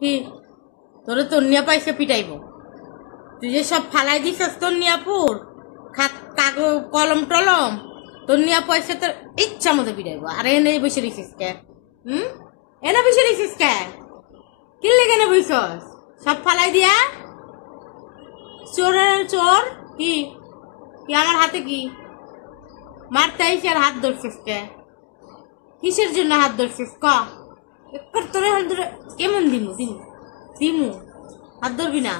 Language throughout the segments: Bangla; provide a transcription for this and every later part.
কি তোরে তোর নিয়ে পয়সা পিটাইব তুই যে সব ফালাই দিছস তোর নিয়াপুর খাত কাগজ কলম টলম তোর নিয়া পয়সা তোর ইচ্ছা মতো পিটাইব আর এনে বসে রেখিস কে এনে বসে রেখিস কে কিনলে কেন বইসস সব ফালাই দিয়া চোরের চোর কি কি আমার হাতে কি মারতে আইসি আর হাত ধরছিস কে কিসের জন্য হাত ধরছিস ক একবার তোরে হাত ধরে কেমন দিমু দিমু দিমু হাত ধরবি না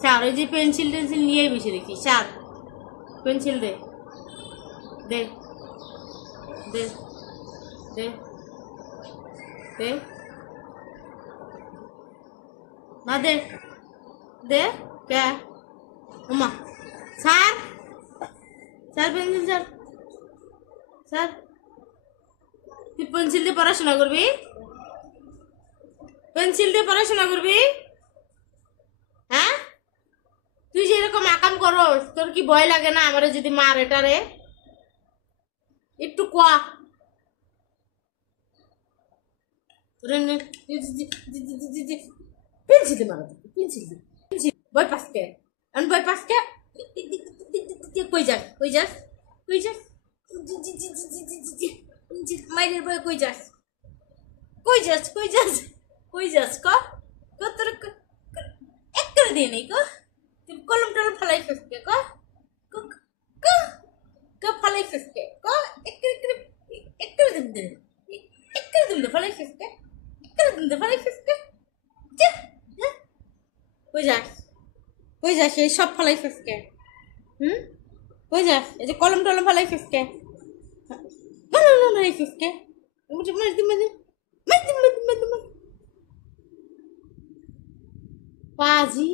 স্যার ওই যে পেন্সিল টেন্সিল নিয়েই বসে রেখি স্যার পেন্সিল দে দে দে দে দে না দে দে কে ওমা sir sir pencil sir sir তুই পেন্সিল দিয়ে পড়াশোনা করবি পেন্সিল দিয়ে পড়াশোনা করবি হ্যাঁ তুই যে এরকম আকাম করস তোর কি ভয় লাগে না আমারে যদি মার এটারে একটু কোয়া পেন্সিল দিয়ে মারা পেন্সিল দিয়ে বই পাসকে আমি বই পাসকে কই যাস কই যাস কই যাস মাইরের বই কই যাস কই যাস কই যাস কই যাস ক তোর এক করে দিয়ে নেই ক তুই কলম টলম ফালাই ফেসকে ক ফালাই ফেসকে ক এক করে দিন দে এক করে দিন দে ফালাই ফেসকে এক করে দিন দে ফালাই ফেসকে কই যাস কই যাস এই সব ফালাই ফেসকে কই যাস এই যে কলম টলম ফালাই ফেসকে এই ফেসকে পাজি